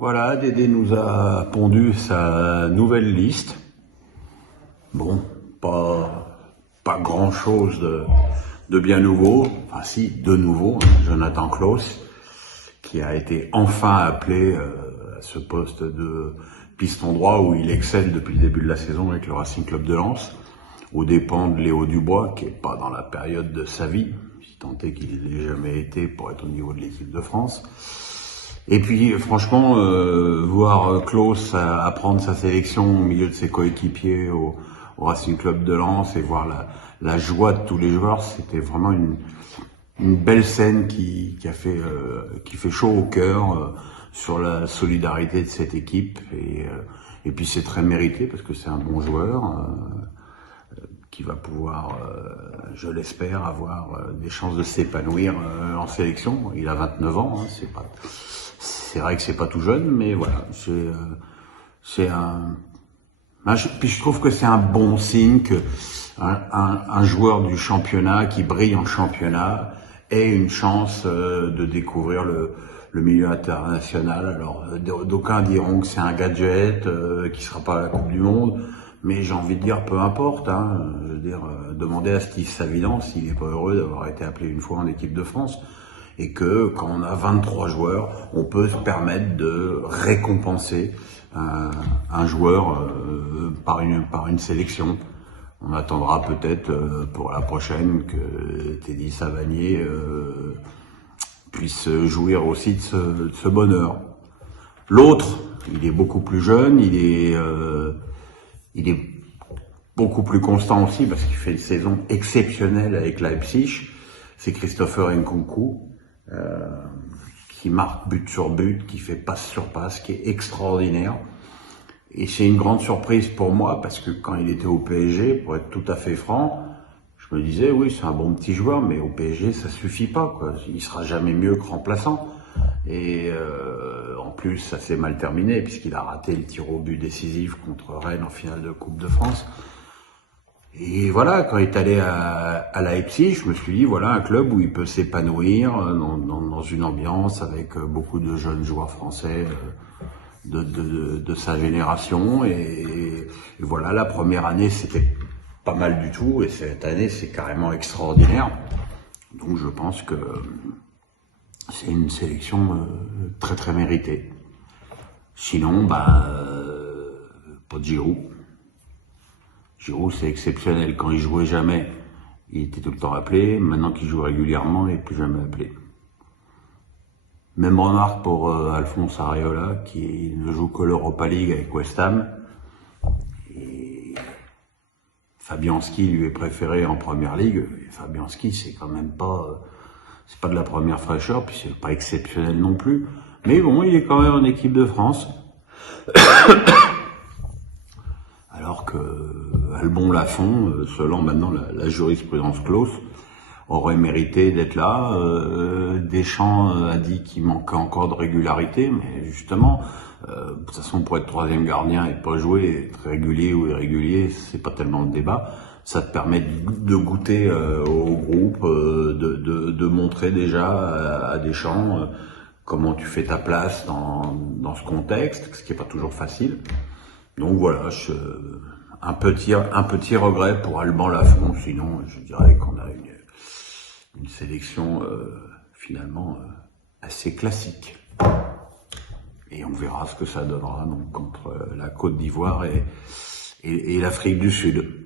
Voilà, Dédé nous a pondu sa nouvelle liste. Bon, pas grand chose de bien nouveau. Enfin si, de nouveau, hein, Jonathan Klaus, qui a été enfin appelé à ce poste de piston droit où il excelle depuis le début de la saison avec le Racing Club de Lens, aux dépens de Léo Dubois, qui est pas dans la période de sa vie, si tant est qu'il l'ait jamais été pour être au niveau de l'équipe de France. Et puis franchement, voir Klaus apprendre sa sélection au milieu de ses coéquipiers au Racing Club de Lens et voir la joie de tous les joueurs, c'était vraiment une belle scène qui fait chaud au cœur sur la solidarité de cette équipe. Et puis c'est très mérité parce que c'est un bon joueur qui va pouvoir, je l'espère, avoir des chances de s'épanouir en sélection. Il a 29 ans, hein, c'est vrai que c'est pas tout jeune, mais voilà, puis je trouve que c'est un bon signe que un joueur du championnat qui brille en championnat ait une chance de découvrir le milieu international. Alors d'aucuns diront que c'est un gadget qui sera pas à la Coupe du Monde, mais j'ai envie de dire peu importe. Hein, je veux dire, demander à Steve Savidan s'il n'est pas heureux d'avoir été appelé une fois en équipe de France. Et que quand on a 23 joueurs, on peut se permettre de récompenser un joueur par une sélection. On attendra peut-être pour la prochaine que Teddy Savanier puisse jouir aussi de ce bonheur. L'autre, il est beaucoup plus jeune, il est beaucoup plus constant aussi parce qu'il fait une saison exceptionnelle avec Leipzig. C'est Christopher Nkunku. Qui marque but sur but, qui fait passe sur passe, qui est extraordinaire. Et c'est une grande surprise pour moi, parce que quand il était au PSG, pour être tout à fait franc, je me disais, oui, c'est un bon petit joueur, mais au PSG, ça suffit pas, quoi. Il sera jamais mieux que remplaçant. Et en plus, ça s'est mal terminé, puisqu'il a raté le tir au but décisif contre Rennes en finale de Coupe de France. Et voilà, quand il est allé à Leipzig, je me suis dit, voilà un club où il peut s'épanouir dans une ambiance avec beaucoup de jeunes joueurs français de sa génération. Et voilà, la première année, c'était pas mal du tout. Et cette année, c'est carrément extraordinaire. Donc je pense que c'est une sélection très très méritée. Sinon, pas de Giroud. Giroud, c'est exceptionnel. Quand il jouait jamais, il était tout le temps appelé. Maintenant qu'il joue régulièrement, il n'est plus jamais appelé. Même remarque pour Alphonse Areola, qui ne joue que l'Europa League avec West Ham. Et Fabianski lui est préféré en Première Ligue. Et Fabianski, c'est quand même pas, c'est pas de la première fraîcheur, puis c'est pas exceptionnel non plus. Mais bon, il est quand même en équipe de France. Alors que Albon Lafont, selon maintenant la jurisprudence Klaus, aurait mérité d'être là. Deschamps a dit qu'il manquait encore de régularité, mais justement, de toute façon, pour être troisième gardien et pas jouer, être régulier ou irrégulier, c'est pas tellement le débat. Ça te permet de goûter au groupe, de montrer déjà à Deschamps comment tu fais ta place dans ce contexte, ce qui est pas toujours facile. Donc voilà, un petit regret pour Alban Lafont, sinon je dirais qu'on a une sélection finalement assez classique. Et on verra ce que ça donnera donc contre la Côte d'Ivoire et l'Afrique du Sud.